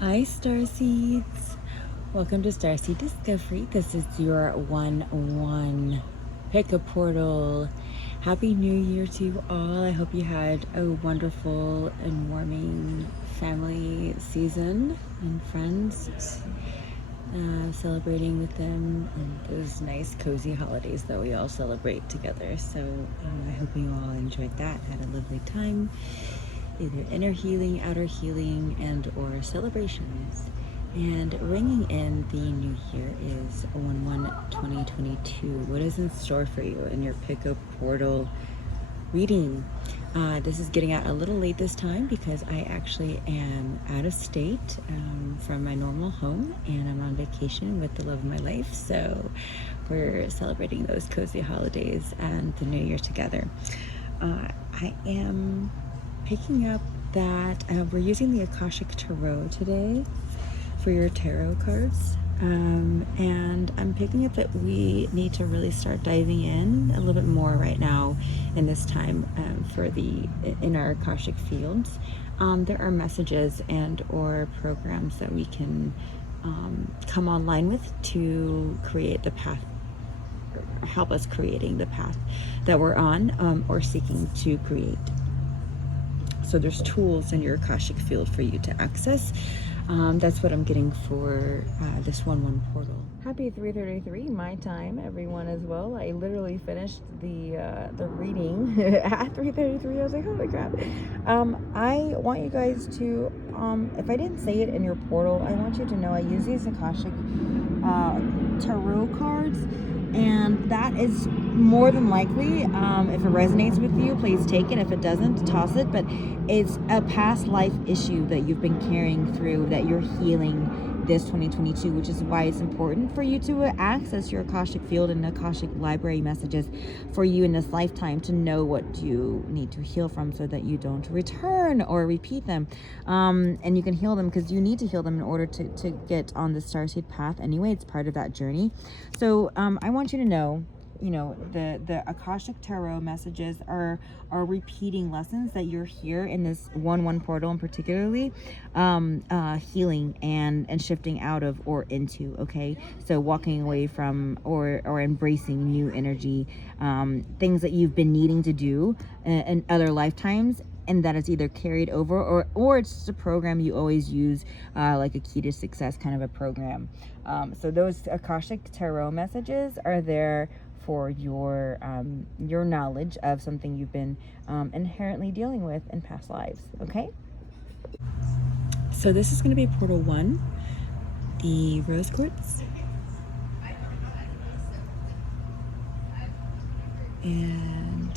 Hi, Starseeds. Welcome to Starseed Discovery. This is your 1-1 pickup portal. Happy New Year to you all. I hope you had a wonderful and warming family season and friends, celebrating with them and those nice cozy holidays that we all celebrate together. So I hope you all enjoyed that, had a lovely time. Either inner healing, outer healing, and or celebrations. And ringing in the new year is 1/1/2022. What is in store for you in your pickup portal reading? This is getting out a little late this time because I actually am out of state from my normal home, and I'm on vacation with the love of my life. So we're celebrating those cozy holidays and the new year together. I am picking up that we're using the Akashic Tarot today for your tarot cards, and I'm picking up that we need to really start diving in a little bit more right now in this time in our Akashic fields. There are messages and or programs that we can come online with to create the path, help us creating the path that we're on or seeking to create. So there's tools in your Akashic field for you to access. That's what I'm getting for this 1/1 portal. Happy 3:33 my time, everyone, as well. I literally finished the reading at 3:33. I was like, holy crap. I want you guys to, if I didn't say it in your portal, I want you to know I use these Akashic tarot cards, and that is more than likely, if it resonates with you, please take it. If it doesn't, toss it. But it's a past life issue that you've been carrying through, that you're healing this 2022, which is why it's important for you to access your Akashic field and Akashic library messages for you in this lifetime, to know what you need to heal from so that you don't return or repeat them. And you can heal them because you need to heal them in order to get on the Starseed path anyway. It's part of that journey. So I want you to know, the Akashic Tarot messages are repeating lessons that you're here in this 1/1 portal, and particularly healing and shifting out of or into. Okay, so walking away from or embracing new energy, things that you've been needing to do in other lifetimes, and that is either carried over or it's just a program you always use, like a key to success kind of a program. So those Akashic Tarot messages are there for your knowledge of something you've been inherently dealing with in past lives. Okay. So this is going to be portal 1, the rose quartz. And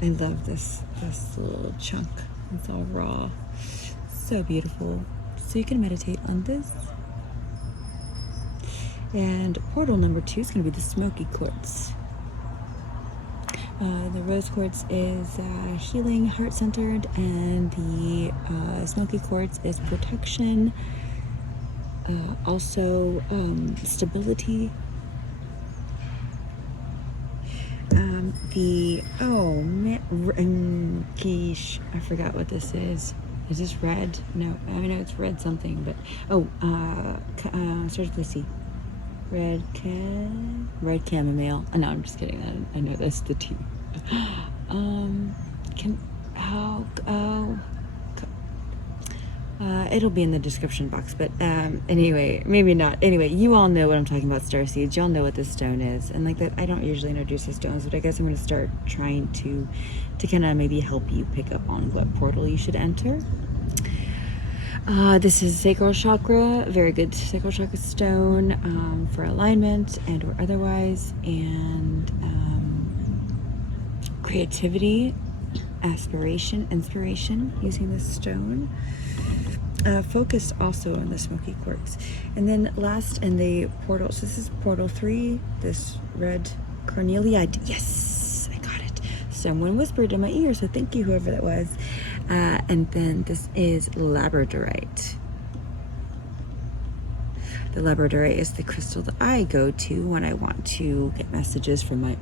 I love this little chunk. It's all raw. So beautiful. So you can meditate on this. And portal number 2 is going to be the smoky quartz. The rose quartz is healing, heart-centered, and the smoky quartz is protection, also stability. Quiche, I forgot what this is. Is this red? No, I know it's red something, but starts with a C. Red chamomile. Oh, no, I'm just kidding. I know that's the tea. It'll be in the description box, but anyway, maybe not. Anyway, you all know what I'm talking about, starseeds. Y'all know what this stone is, and like that, I don't usually introduce the stones, but I guess I'm going to start trying to kind of maybe help you pick up on what portal you should enter. This is sacral chakra, very good sacral chakra stone for alignment and or otherwise, and creativity, aspiration, inspiration using this stone. Focused also on the smoky quartz. And then last in the portal, so this is portal 3, this red carneliite. Yes, I got it. Someone whispered in my ear, so thank you, whoever that was. And then this is labradorite. The labradorite is the crystal that I go to when I want to get messages from my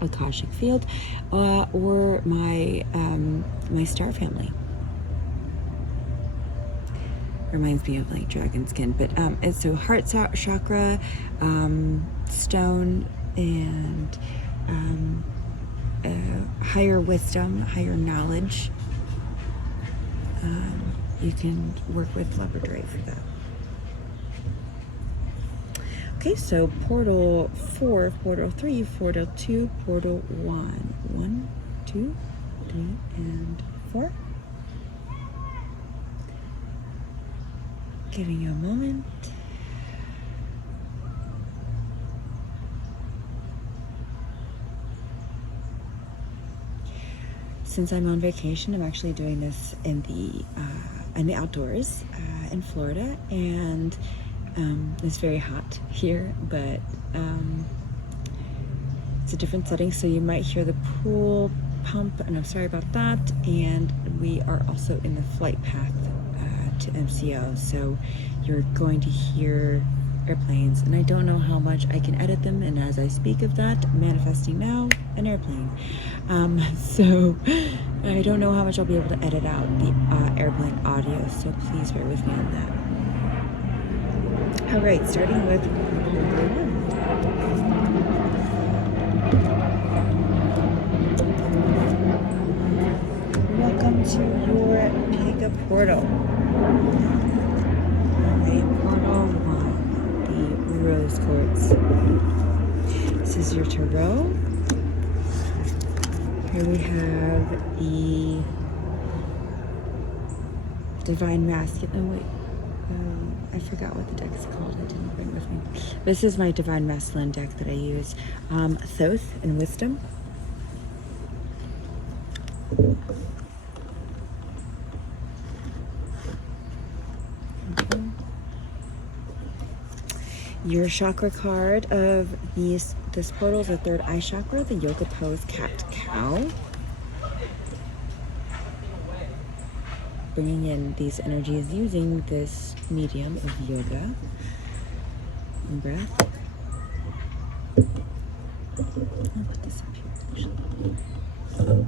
Akashic field, or my my star family. reminds me of like dragon skin, but it's so heart chakra, stone, and higher wisdom, higher knowledge. You can work with labradorite for that. Okay, so portal 4, portal 3, portal 2, portal 1. 1, 2, 3, and 4. Giving you a moment. Since I'm on vacation, I'm actually doing this in the outdoors in Florida, and it's very hot here, but it's a different setting, so you might hear the pool pump, and I'm sorry about that. And we are also in the flight path to MCO, so you're going to hear airplanes, and I don't know how much I can edit them, and as I speak of that, manifesting now an airplane. So I don't know how much I'll be able to edit out the airplane audio, so please bear with me on that. All right, starting with portal 1. Welcome to your Pega portal. Okay, portal 1, the rose quartz. This is your tarot. Here we have the divine masculine. Oh wait, I forgot what the deck is called. I didn't bring it with me. This is my divine masculine deck that I use. Thoth and wisdom. Your chakra card of this portal is the third eye chakra, the yoga pose cat cow. Bringing in these energies using this medium of yoga and breath. I'll put this up here actually.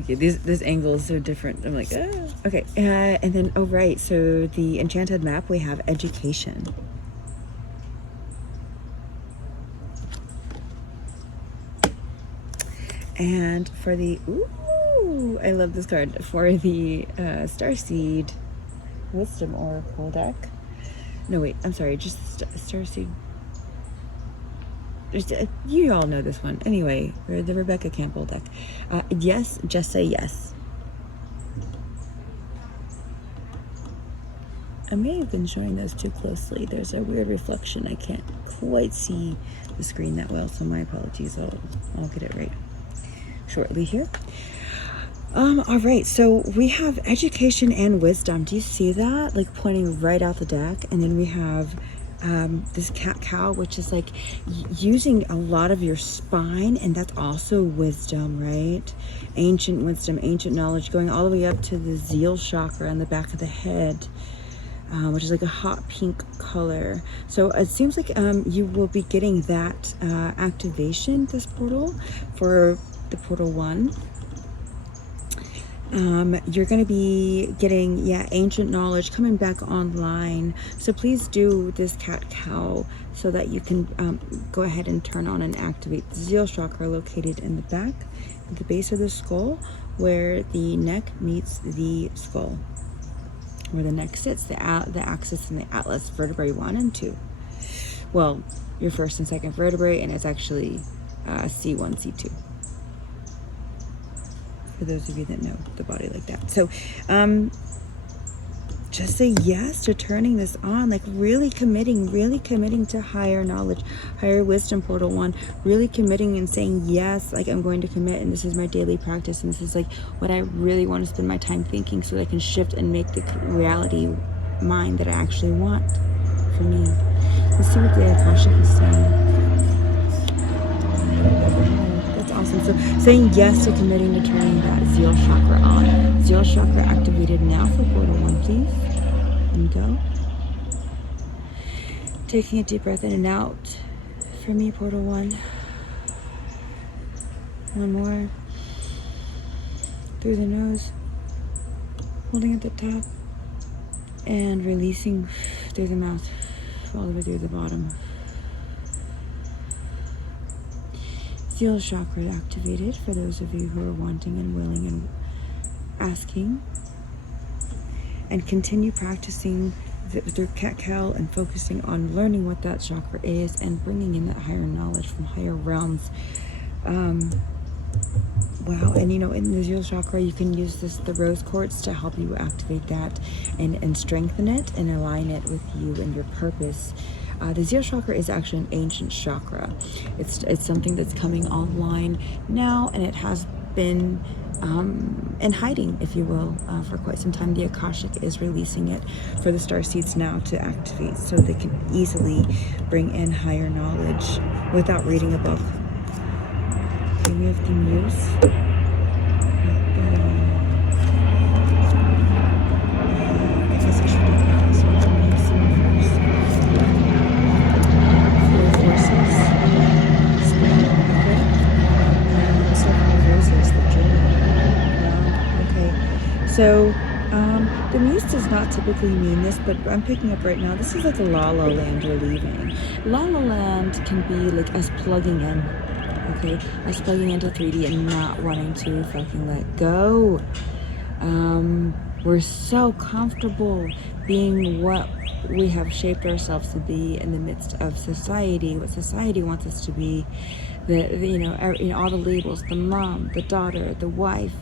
Okay, these angles are different. I'm like, ah. Okay, and then, oh right, so the enchanted map, we have education. And for the, ooh, I love this card, for the Starseed Wisdom Oracle deck. No, wait, I'm sorry, just Starseed. You all know this one. Anyway, the Rebecca Campbell deck. Yes, just say yes. I may have been showing those too closely. There's a weird reflection. I can't quite see the screen that well, so my apologies. I'll get it right shortly here. All right, so we have education and wisdom. Do you see that? Like pointing right out the deck. And then we have this cat cow, which is like using a lot of your spine, and that's also wisdom, right? Ancient wisdom, ancient knowledge, going all the way up to the zeal chakra on the back of the head, which is like a hot pink color. So it seems like you will be getting that activation, this portal, for the portal 1. You're going to be getting, ancient knowledge coming back online. So please do this cat cow so that you can go ahead and turn on and activate the zeal chakra located in the back at the base of the skull, where the neck meets the skull, where the neck sits, the axis and the atlas, vertebrae 1 and 2. Well, your first and second vertebrae, and it's actually C1, C2. For those of you that know the body like that. So just say yes to turning this on, like really committing to higher knowledge, higher wisdom, portal 1, really committing and saying yes, like I'm going to commit, and this is my daily practice, and this is like what I really want to spend my time thinking, so that I can shift and make the reality mine that I actually want for me. Let's see what the Akashic is saying. Awesome. So saying yes to committing to turning that zeal chakra on. Zeal chakra activated now for portal 1, please. And go. Taking a deep breath in and out. For me, portal 1. One more. Through the nose. Holding at the top and releasing through the mouth, all the way through the bottom. Seal chakra activated for those of you who are wanting and willing and asking. And continue practicing through cat-cow and focusing on learning what that chakra is and bringing in that higher knowledge from higher realms. Wow, and you know, in the Zeal chakra, you can use the rose quartz to help you activate that and strengthen it and align it with you and your purpose. The Zeal chakra is actually an ancient chakra. It's something that's coming online now, and it has been in hiding, if you will, for quite some time. The Akashic is releasing it for the starseeds now to activate, so they can easily bring in higher knowledge without reading a book. Okay, we have the Muse. I guess I should do this with the Muse first. Four forces. Spring, okay. 7 roses, the journey. Wow, okay. So, the Muse does not typically mean this, but I'm picking up right now, this is like a La La Land you're leaving. La La Land can be like us plugging in. Okay, us plugging into 3D and not wanting to fucking let go. We're so comfortable being what we have shaped ourselves to be in the midst of society, what society wants us to be. You know, all the labels: the mom, the daughter, the wife,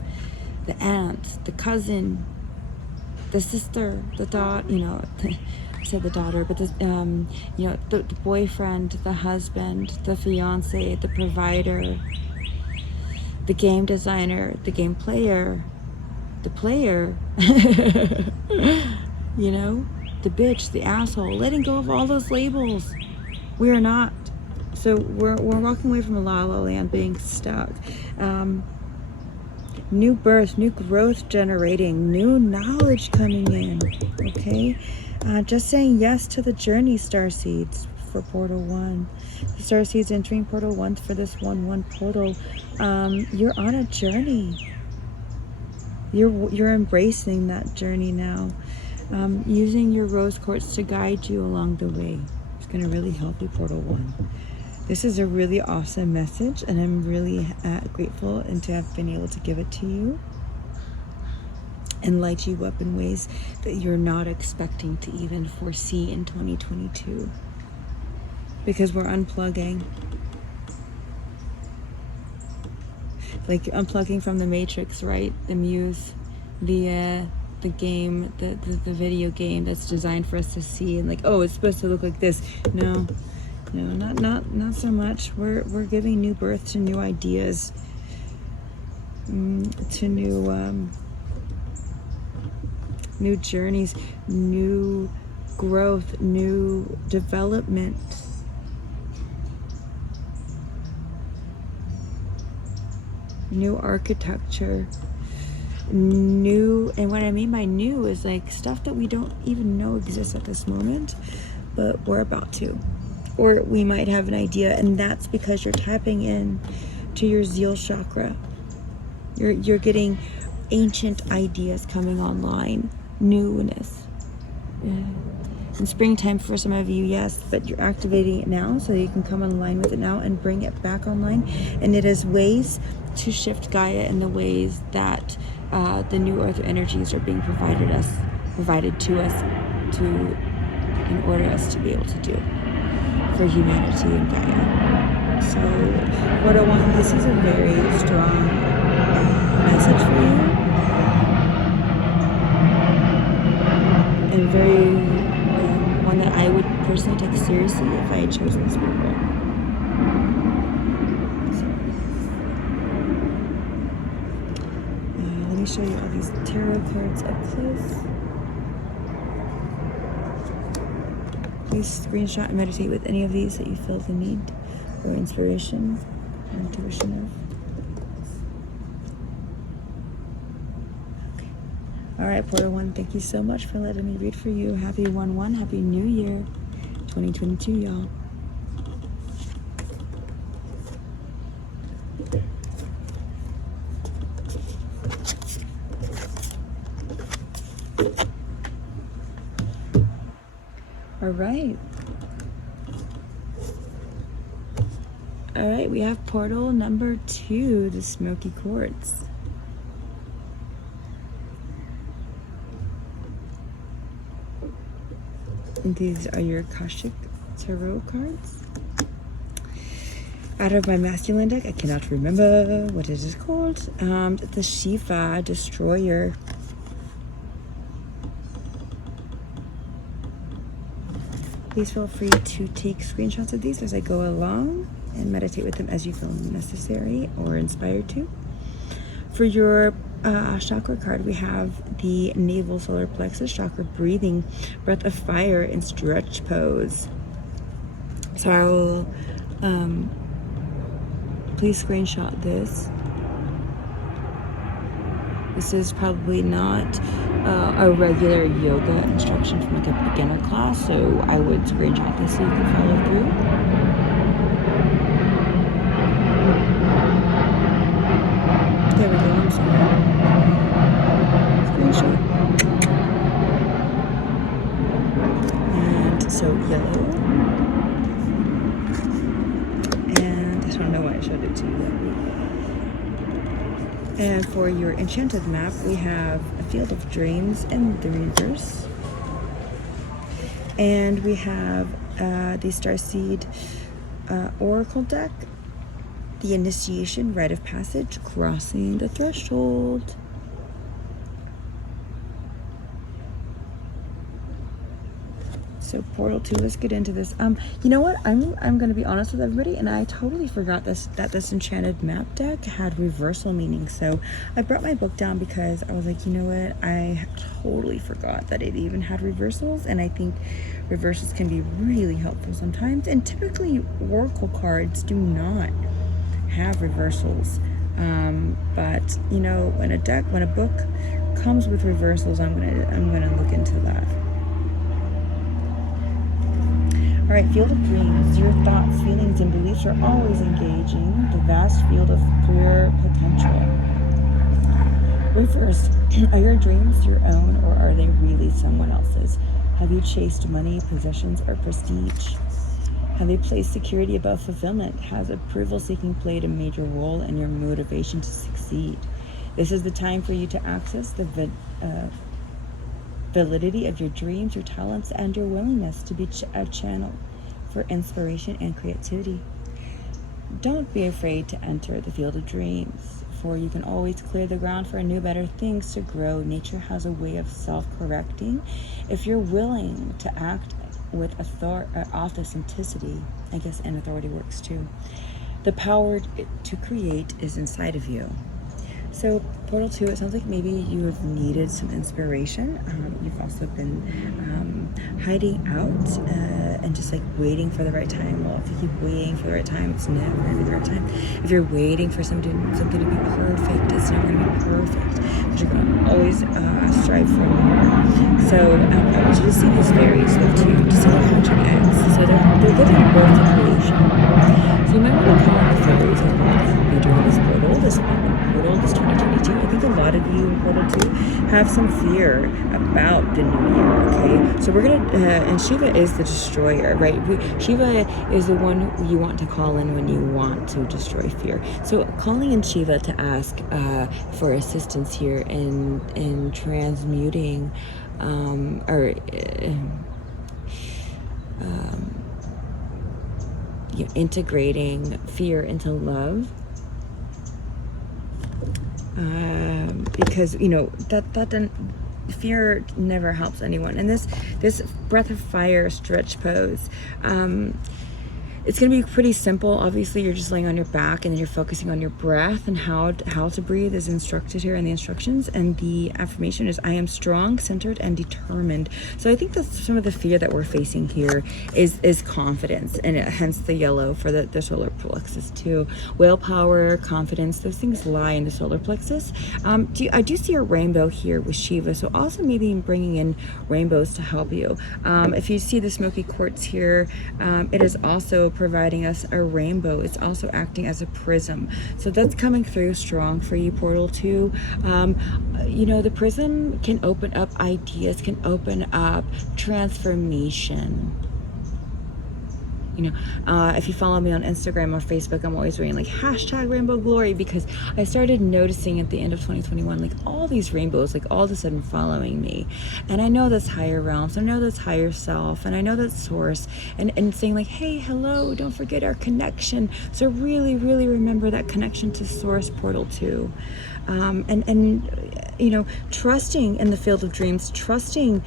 the aunt, the cousin, the sister, the daughter. You know. I said the daughter, but you know, the boyfriend, the husband, the fiance, the provider, the game designer, the game player, the player, you know, the bitch, the asshole. Letting go of all those labels. We are not. So we're walking away from La La Land, being stuck. New birth, new growth generating, new knowledge coming in. Okay. Just saying yes to the journey, Starseeds, for Portal 1. The Starseeds entering Portal 1 for this 1/1 portal. You're on a journey. You're embracing that journey now. Using your rose quartz to guide you along the way. It's going to really help you, Portal 1. This is a really awesome message, and I'm really grateful and to have been able to give it to you. And light you up in ways that you're not expecting to even foresee in 2022. Because we're unplugging. Like unplugging from the Matrix, right? The Muse, the game, the video game that's designed for us to see and like, oh, it's supposed to look like this. No, not so much. We're giving new birth to new ideas, to new journeys, new growth, new development. New architecture, new, and what I mean by new is like stuff that we don't even know exists at this moment, but we're about to, or we might have an idea, and that's because you're tapping in to your Zeal chakra. You're getting ancient ideas coming online, newness. In springtime for some of you, yes, but you're activating it now so you can come online with it now and bring it back online. And it is ways to shift Gaia in the ways that the new earth energies are being provided to us in order us to be able to do for humanity and Gaia. So what I want, this is a very strong message for you, and very one that I would personally take seriously if I had chosen this program. Let me show you all these tarot cards up close. Please screenshot and meditate with any of these that you feel the need or inspiration or intuition of. Okay. All right, Portal 1, thank you so much for letting me read for you. Happy 1/1, Happy New Year 2022, y'all. All right. All right, we have portal number 2, the smoky quartz. And these are your Akashic Tarot cards. Out of my masculine deck, I cannot remember what it is called. The Shiva Destroyer. Please feel free to take screenshots of these as I go along and meditate with them as you feel necessary or inspired to. For your chakra card, we have the navel solar plexus chakra, breathing, breath of fire, and stretch pose. So I will please screenshot this. This is probably not a regular yoga instruction from like a beginner class, so I would screenshot this so you can follow through. There we go, I'm sorry. Screenshot. And so yellow. And I don't know why I showed it to you. And for your enchanted map, we have a field of dreams in the reverse. And we have the Starseed Oracle deck, the initiation, rite of passage, crossing the threshold. So portal 2, let's get into this. You know what? I'm going to be honest with everybody, and I totally forgot that this enchanted map deck had reversal meaning. So I brought my book down because I was like, you know what? I totally forgot that it even had reversals, and I think reversals can be really helpful sometimes. And typically, oracle cards do not have reversals. But you know, when a book comes with reversals, I'm gonna look into that. All right, field of dreams. Your thoughts, feelings, and beliefs are always engaging the vast field of pure potential. Reversed, are your dreams your own, or are they really someone else's? Have you chased money, possessions, or prestige? Have they placed security above fulfillment? Has approval seeking played a major role in your motivation to succeed? This is the time for you to access the validity of your dreams, your talents, and your willingness to be a channel for inspiration and creativity. Don't be afraid to enter the field of dreams, for you can always clear the ground for new, better things to grow. Nature has a way of self-correcting if you're willing to act with authenticity. I guess, and authority works too. The power to create is inside of you. So portal 2, it sounds like maybe you have needed some inspiration. You've also been hiding out and just like waiting for the right time. Well, if you keep waiting for the right time, it's never going to be the right time. If you're waiting for something to be perfect, it's never going to be perfect. But you're going to always strive for more. So I want you to see these fairies though too, just like hatching eggs. So they're giving birth to creation. So you might want to call on the fairies and be during this portal, this 2022. I think a lot of you in portal 2 have some fear about the new year. Okay, so we're gonna and Shiva is the destroyer, right? Shiva is the one you want to call in when you want to destroy fear. So calling in Shiva to ask for assistance here in transmuting integrating fear into love. Because you know that fear never helps anyone. And this breath of fire stretch pose, it's going to be pretty simple. Obviously, you're just laying on your back and then you're focusing on your breath, and how to breathe is instructed here in the instructions. And the affirmation is, I am strong, centered, and determined. So I think that some of the fear that we're facing here is confidence, and hence the yellow for the solar plexus too. Willpower, confidence, those things lie in the solar plexus. I do see a rainbow here with Shiva, so also maybe bringing in rainbows to help you. If you see the smoky quartz here, it is also providing us a rainbow. It's also acting as a prism. So that's coming through strong for you, Portal 2. The prism can open up ideas, can open up transformation. If you follow me on Instagram or Facebook, I'm always wearing like #Rainbow Glory, because I started noticing at the end of 2021, like all these rainbows, like all of a sudden following me. And I know that's higher realms, I know that's higher self, and I know that's source, and saying like, hey, hello, don't forget our connection. So really, really remember that connection to source, Portal 2. Trusting in the field of dreams, trusting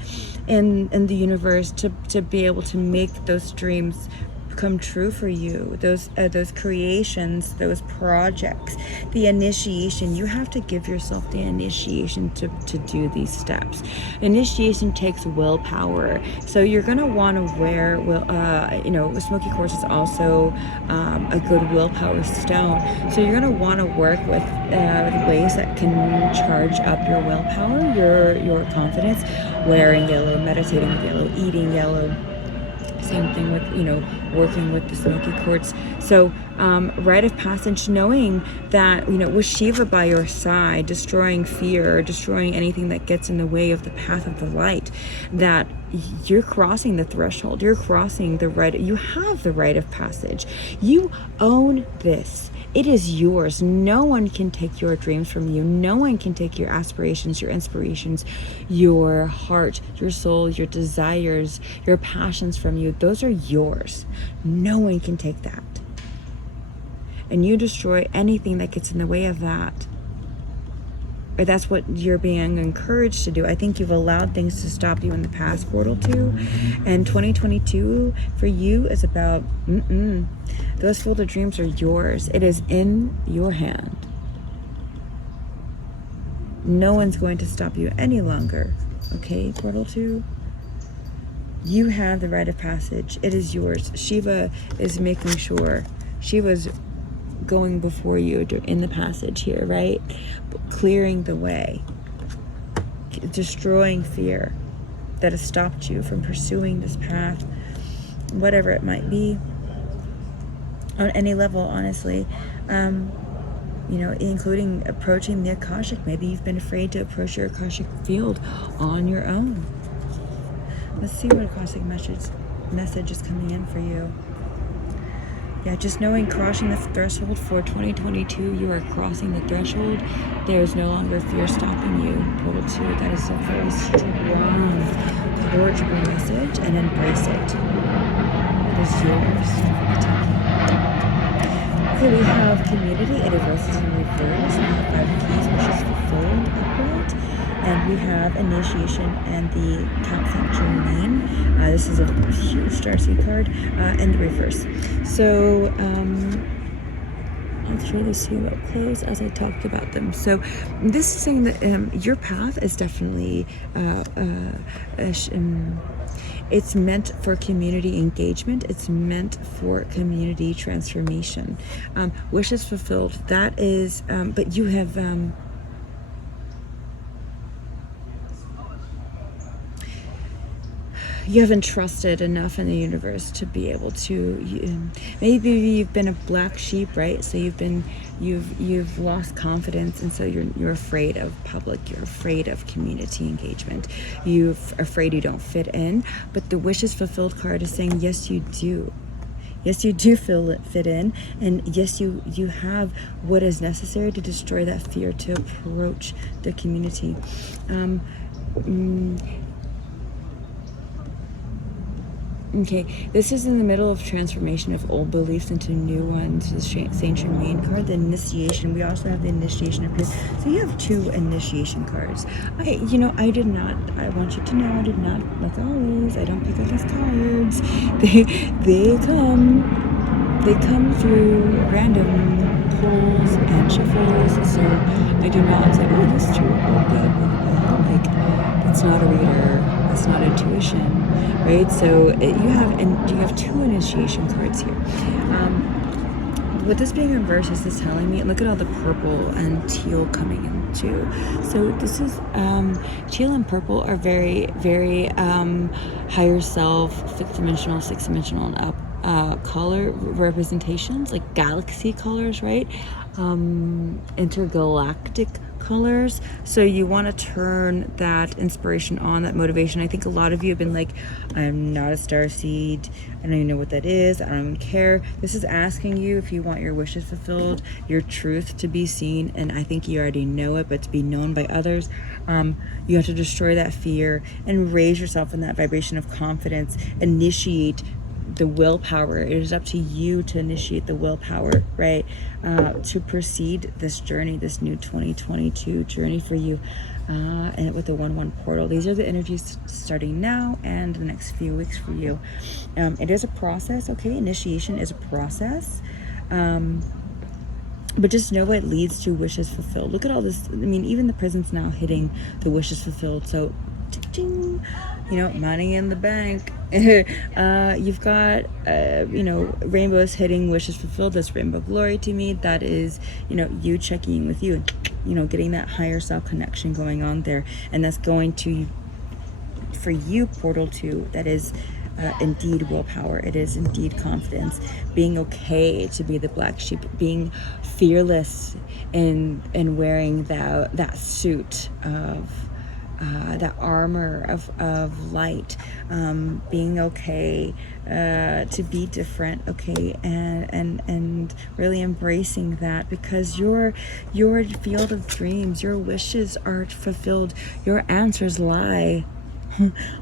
in the universe to be able to make those dreams come true for you, those creations, those projects, the initiation. You have to give yourself the initiation to do these steps. Initiation takes willpower, so you're going to want to wear smoky quartz is also a good willpower stone, so you're going to want to work with ways that can charge up your willpower, your confidence. Wearing yellow, meditating with yellow, eating yellow. Same thing with, working with the smoky quartz. So, rite of passage, knowing that, with Shiva by your side, destroying fear, destroying anything that gets in the way of the path of the light, that you're crossing the threshold, you're crossing the rite, you have the rite of passage. You own this. It is yours. No one can take your dreams from you. No one can take your aspirations, your inspirations, your heart, your soul, your desires, your passions from you. Those are yours. No one can take that. And you destroy anything that gets in the way of that. Or that's what you're being encouraged to do. I think you've allowed things to stop you in the past, Portal 2. And 2022 for you is about, those field of dreams are yours. It is in your hand. No one's going to stop you any longer. Okay, Portal 2? You have the rite of passage. It is yours. Shiva is making sure. Shiva's going before you in the passage here, right? Clearing the way, destroying fear that has stopped you from pursuing this path, whatever it might be, on any level, honestly. Including approaching the Akashic. Maybe you've been afraid to approach your Akashic field on your own. Let's see what Akashic message is coming in for you. Yeah, just knowing crossing the threshold for 2022, you are crossing the threshold. There is no longer fear stopping you, Portal 2. That is a very strong, cordial message, and embrace it. It is yours. Okay, we have community. It reverses in reverse. We have 5 keys, which is fulfilled upright. And we have initiation and the Count Saint Germain. This is a huge Starseed card, and the reverse. So let's really see what close as I talked about them. So this is saying that your path is definitely it's meant for community engagement. It's meant for community transformation. Wishes fulfilled. That is, but you have. You haven't trusted enough in the universe to be able to. Maybe you've been a black sheep, right? So you've lost confidence, and so you're afraid of public. You're afraid of community engagement. You're afraid you don't fit in. But the wishes fulfilled card is saying, yes, you do. Yes, you do fit in, and yes, you have what is necessary to destroy that fear, to approach the community. Okay, this is in the middle of transformation of old beliefs into new ones. The Saint Germain card, the initiation. We also have the initiation up here. So you have 2 initiation cards. I want you to know, I did not, like always, I don't pick up these cards. They come through random pulls and shuffles. So I do not say, oh, this is true, oh, good. Like, that's not a reader. That's not intuition. Right, so you have 2 initiation cards here. With this being reversed, this is telling me, look at all the purple and teal coming in too. So this is teal and purple are very, very higher self, 5th dimensional, 6th dimensional, and up color representations, like galaxy colors, right? Intergalactic colors. So you want to turn that inspiration on, that motivation. I think a lot of you have been like, I'm not a starseed, I don't even know what that is, I don't even care. This is asking you if you want your wishes fulfilled, your truth to be seen, and I think you already know it, but to be known by others. You have to destroy that fear and raise yourself in that vibration of confidence. Initiate the willpower. It is up to you to initiate the willpower, right? To proceed this journey, this new 2022 journey for you, and with the 1-1 portal. These are the energies starting now and the next few weeks for you. It is a process, okay? Initiation is a process. But just know it leads to wishes fulfilled. Look at all this. I mean, even the present's now hitting the wishes fulfilled. So, you know, money in the bank. You've got, you know, rainbows hitting wishes fulfilled. That's rainbow glory to me. That is, you know, you checking in with you, you know, getting that higher self connection going on there. And that's going to, for you, portal 2, that is indeed willpower. It is indeed confidence, being okay to be the black sheep, being fearless in wearing that suit of that armor of light, being okay to be different, okay, and really embracing that, because your field of dreams, your wishes are fulfilled, your answers lie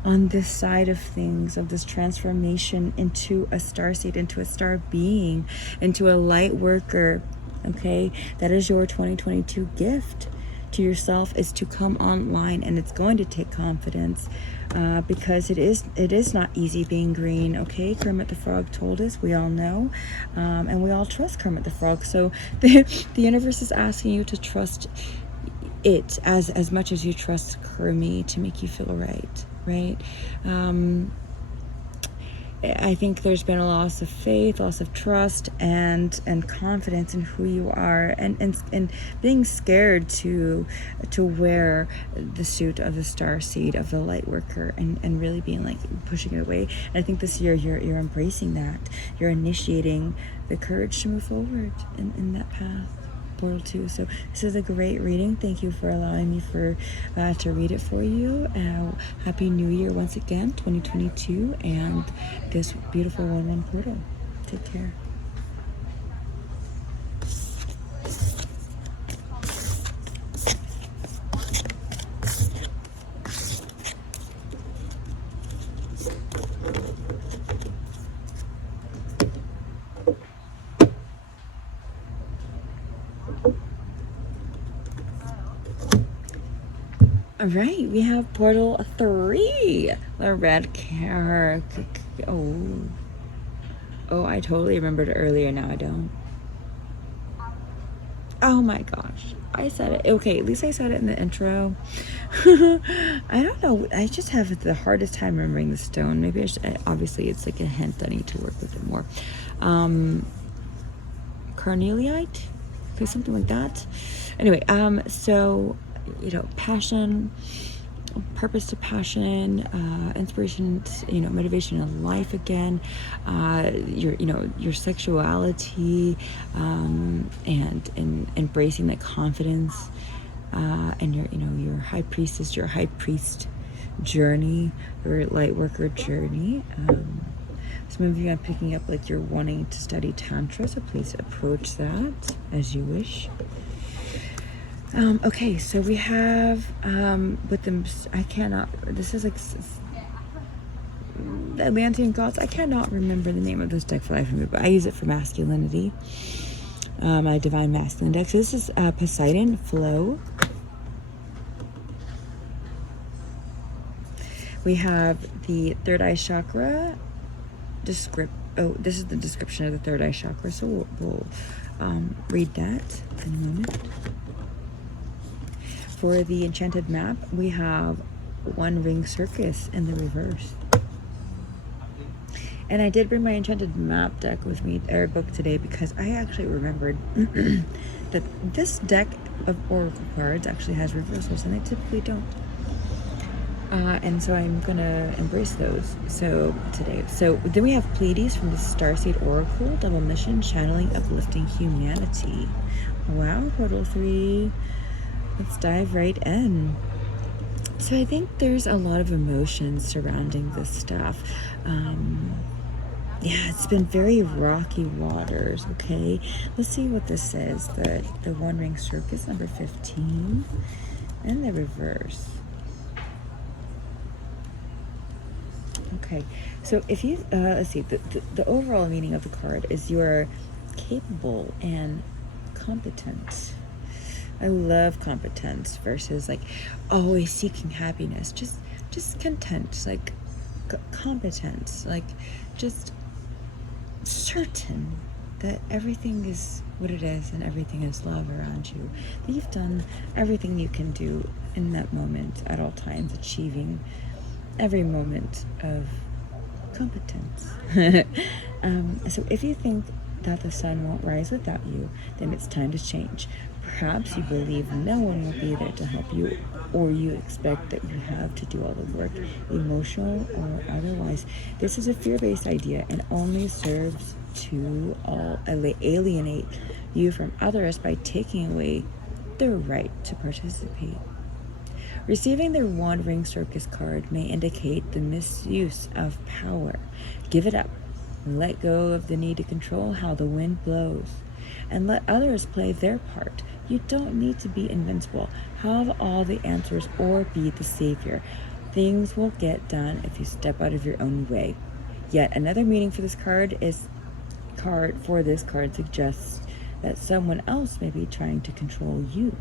on this side of things, of this transformation into a starseed, into a star being, into a light worker, okay? That is your 2022 gift to yourself, is to come online, and it's going to take confidence, because it is not easy being green, okay? Kermit the Frog told us, we all know, and we all trust Kermit the Frog. So the universe is asking you to trust it as much as you trust Kermit to make you feel right? I think there's been a loss of faith, loss of trust, and confidence in who you are, and being scared to wear the suit of the starseed, of the light worker, and really being like pushing it away. And I think this year you're embracing that. You're initiating the courage to move forward in that path. Portal 2. So this is a great reading. Thank you for allowing me to read it for you. Happy New Year once again, 2022, and this beautiful 1-1 portal. Take care. All right, we have portal 3, the red car. Oh, I totally remembered earlier. Now I don't. Oh my gosh, I said it. Okay, at least I said it in the intro. I don't know. I just have the hardest time remembering the stone. Maybe I should. Obviously, it's like a hint. I need to work with it more. Carneliite, okay, something like that. Anyway, so, you know, passion, purpose to passion, inspiration, you know, motivation in life again, your sexuality, and embracing that confidence, and your high priestess, your high priest journey, your light worker journey. Some of you I'm picking up like you're wanting to study Tantra, so please approach that as you wish. Okay, so we have, with them, this is like Atlantean gods. I cannot remember the name of this deck for life of me, but I use it for masculinity. My divine masculine deck. So this is Poseidon Flow. We have the third eye chakra. This is the description of the third eye chakra, so we'll read that in a moment. For the enchanted map, we have One Ring Circus in the reverse. And I did bring my enchanted map deck with me, or book today, because I actually remembered that this deck of oracle cards actually has reversals, and they typically don't. And so I'm gonna embrace those. So today, so then we have Pleiades from the Starseed Oracle, double mission, channeling, uplifting humanity. Wow, Portal 3. Let's dive right in. So I think there's a lot of emotions surrounding this stuff. Yeah, it's been very rocky waters, okay? Let's see what this says. The One Ring Circus, number 15, and the reverse. Okay, so if you, let's see, the overall meaning of the card is you're capable and competent. I love competence versus like always seeking happiness. Just content, like competence, like just certain that everything is what it is and everything is love around you. That you've done everything you can do in that moment at all times, achieving every moment of competence. So if you think that the sun won't rise without you, then it's time to change. Perhaps you believe no one will be there to help you, or you expect that you have to do all the work, emotional or otherwise. This is a fear-based idea and only serves to alienate you from others by taking away their right to participate. Receiving the Wandering Circus card may indicate the misuse of power. Give it up. Let go of the need to control how the wind blows. And let others play their part. You don't need to be invincible, have all the answers, or be the savior. Things will get done if you step out of your own way. Yet another meaning for this card suggests that someone else may be trying to control you.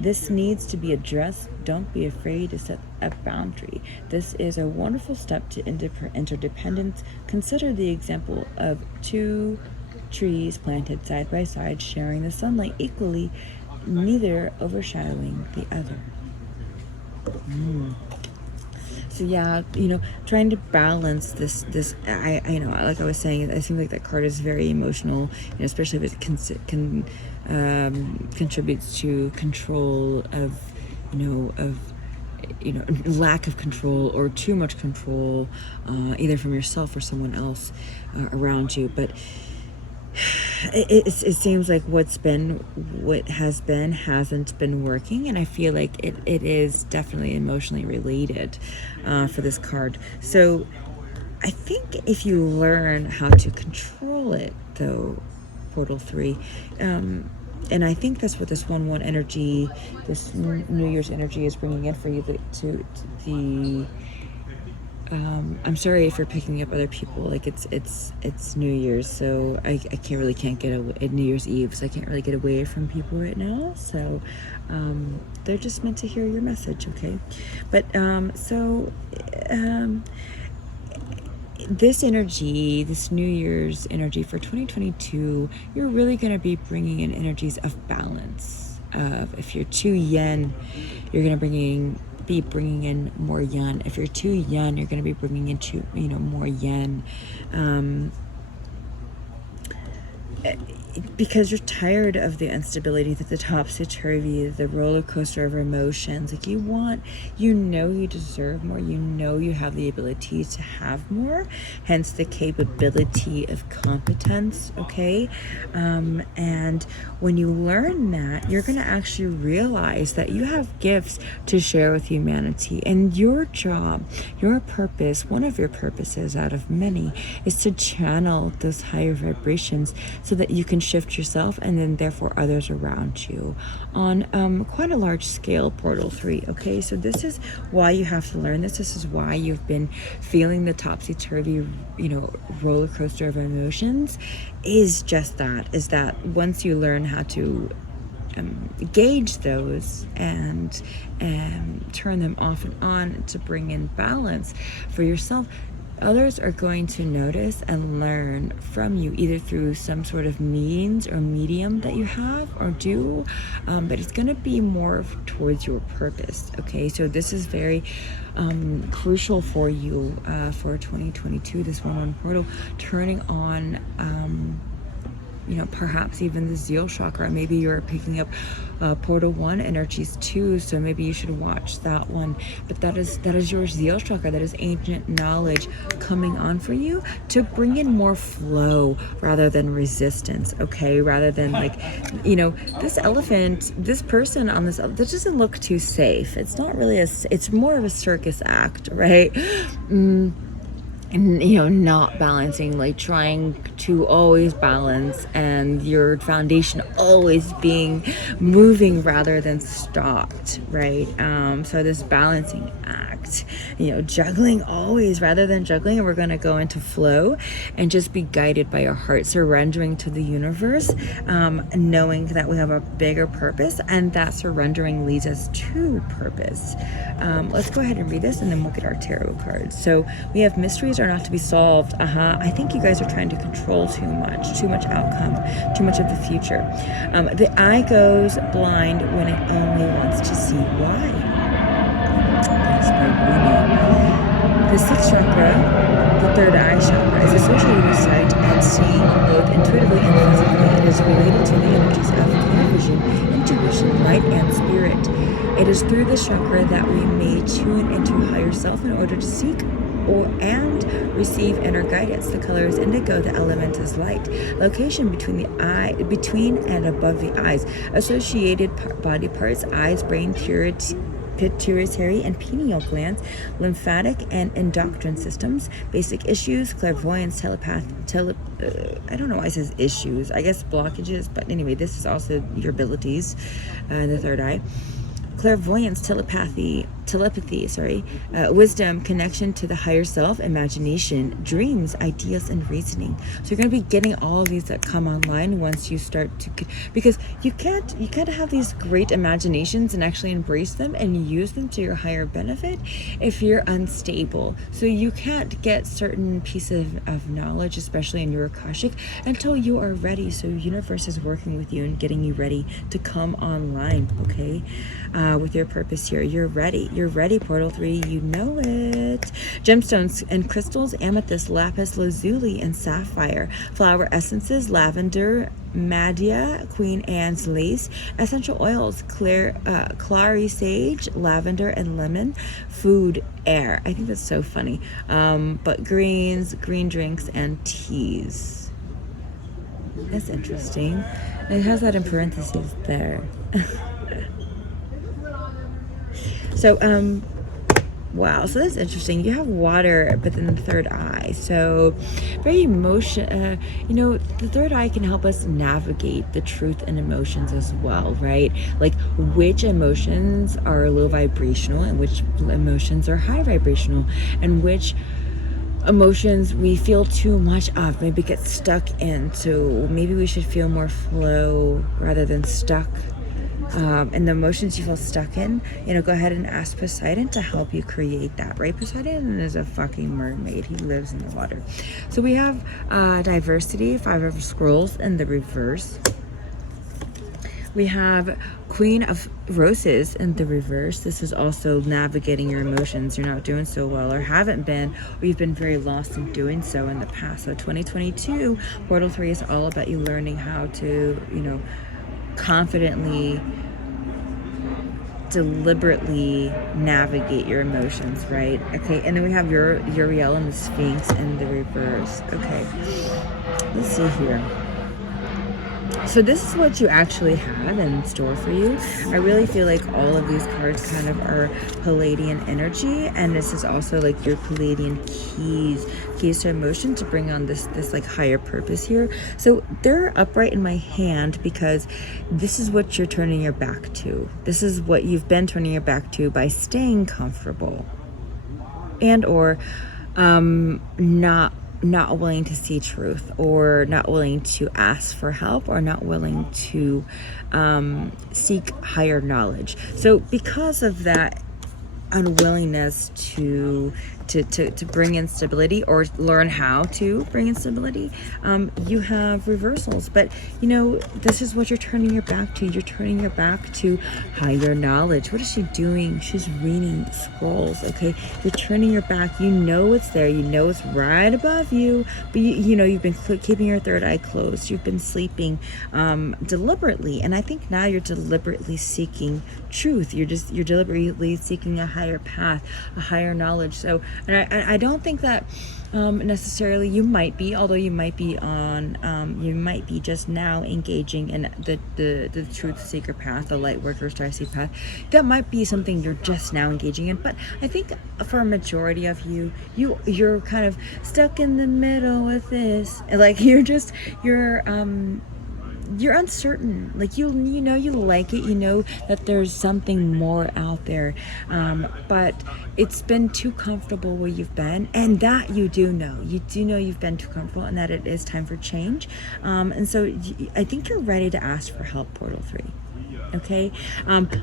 This needs to be addressed. Don't be afraid to set a boundary. This is a wonderful step to interdependence. Consider the example of two trees planted side by side, sharing the sunlight equally, neither overshadowing the other. So yeah, trying to balance this. I know, like I was saying, it seems like that card is very emotional, especially if it contributes to control of, lack of control or too much control, either from yourself or someone else around you. But it seems like what has been hasn't been working, and I feel like it is definitely emotionally related for this card. So I think if you learn how to control it, though, Portal 3, and I think that's what this 1/1 energy, this New Year's energy is bringing in for you, I'm sorry if you're picking up other people. Like it's New Year's, so I can't get away. New Year's Eve, so I can't really get away from people right now. So they're just meant to hear your message, okay? But this energy, this New Year's energy for 2022, you're really going to be bringing in energies of balance. If you're too yin, you're going to be bringing in more yin. If you're too yin, you're going to be bringing into more yin, because you're tired of the instability, the topsy-turvy, the roller coaster of emotions. Like you deserve more. You have the ability to have more, hence the capability of competence, okay? And when you learn that, you're going to actually realize that you have gifts to share with humanity, and your job, your purpose, one of your purposes out of many, is to channel those higher vibrations so that you can shift yourself and then therefore others around you on quite a large scale, Portal 3, okay? So this is why you have to learn this. This is why you've been feeling the topsy-turvy, roller coaster of emotions, is that once you learn how to gauge those and turn them off and on to bring in balance for yourself, others are going to notice and learn from you, either through some sort of means or medium that you have or do, but it's going to be more towards your purpose, okay? So this is very crucial for you for 2022, this 1/1 portal, turning on perhaps even the zeal chakra. Maybe you're picking up portal 1 energies too, so maybe you should watch that one. But that is your zeal chakra. That is ancient knowledge coming on for you to bring in more flow rather than resistance, okay? Rather than this elephant, this person on this, that doesn't look too safe. It's not really it's more of a circus act, right? And not balancing, like trying to always balance, and your foundation always being moving rather than stopped, right? So this balancing act, juggling always rather than juggling, and we're going to go into flow and just be guided by our heart, surrendering to the universe, knowing that we have a bigger purpose, and that surrendering leads us to purpose. Let's go ahead and read this, and then we'll get our tarot cards. So we have mysteries are not to be solved. I think you guys are trying to control too much outcome, too much of the future. The eye goes blind when it only wants to see why. That is very warning. The sixth chakra, the third eye chakra, is associated with sight and seeing both intuitively and physically. It is related to the energies of clear vision, intuition, light, and spirit. It is through this chakra that we may tune into higher self in order to seek and receive inner guidance. The color is indigo, the element is light. Location between and above the eyes. Associated body parts: eyes, brain, pituitary and pineal glands, lymphatic and endocrine systems. Basic issues: clairvoyance, I don't know why it says issues. I guess blockages, but anyway, this is also your abilities. The third eye. Clairvoyance, telepathy, wisdom, connection to the higher self, imagination, dreams, ideas, and reasoning. So you're going to be getting all of these that come online once you start to, because you can't have these great imaginations and actually embrace them and use them to your higher benefit if you're unstable. So you can't get certain pieces of knowledge, especially in your Akashic, until you are ready. So the universe is working with you and getting you ready to come online, okay? With your purpose here. You're ready, portal 3, you know it. Gemstones and crystals: amethyst, lapis lazuli, and sapphire. Flower essences: lavender, Madia, Queen Anne's lace. Essential oils: clary sage, lavender, and lemon. Food: air. I think that's so funny. But greens, green drinks, and teas. That's interesting. It has that in parentheses there. So, wow, so that's interesting. You have water, but then the third eye. So, very the third eye can help us navigate the truth and emotions as well, right? Like which emotions are low vibrational and which emotions are high vibrational, and which emotions we feel too much of, maybe get stuck in. So maybe we should feel more flow rather than stuck. And the emotions you feel stuck in, go ahead and ask Poseidon to help you create that, right? Poseidon is a fucking mermaid. He lives in the water. So we have diversity, 5 of scrolls in the reverse. We have Queen of Roses in the reverse. This is also navigating your emotions. You're not doing so well, or haven't been, or you've been very lost in doing so in the past. So 2022, portal 3 is all about you learning how to, confidently, deliberately navigate your emotions, right? Okay, and then we have Uriel and the Sphinx in the reverse. Okay, let's see here. So this is what you actually have in store for you. I really feel like all of these cards kind of are Palladian energy, and this is also like your Palladian keys to emotion to bring on this like higher purpose here. So they're upright in my hand because this is what you're turning your back to. This is what you've been turning your back to by staying comfortable and or not willing to see truth, or not willing to ask for help, or not willing to seek higher knowledge. So because of that unwillingness to bring in stability or learn how to bring in stability, you have reversals. But you know, this is what you're turning your back to. You're turning your back to higher knowledge. What is she doing? She's reading scrolls. Okay, you're turning your back. You know it's there. You know it's right above you, but you know you've been keeping your third eye closed. You've been sleeping deliberately, and I think now you're deliberately seeking truth. You're deliberately seeking a higher path, a higher knowledge. So, and I don't think that necessarily you might be, although you might be you might be just now engaging in the truth seeker path, the light worker starseed path. That might be something you're just now engaging in, but I think for a majority of you're kind of stuck in the middle with this, like you're uncertain. Like you know you like it, you know that there's something more out there, but it's been too comfortable where you've been, and that you do know you've been too comfortable, and that it is time for change. And so I think you're ready to ask for help, Portal 3. Okay,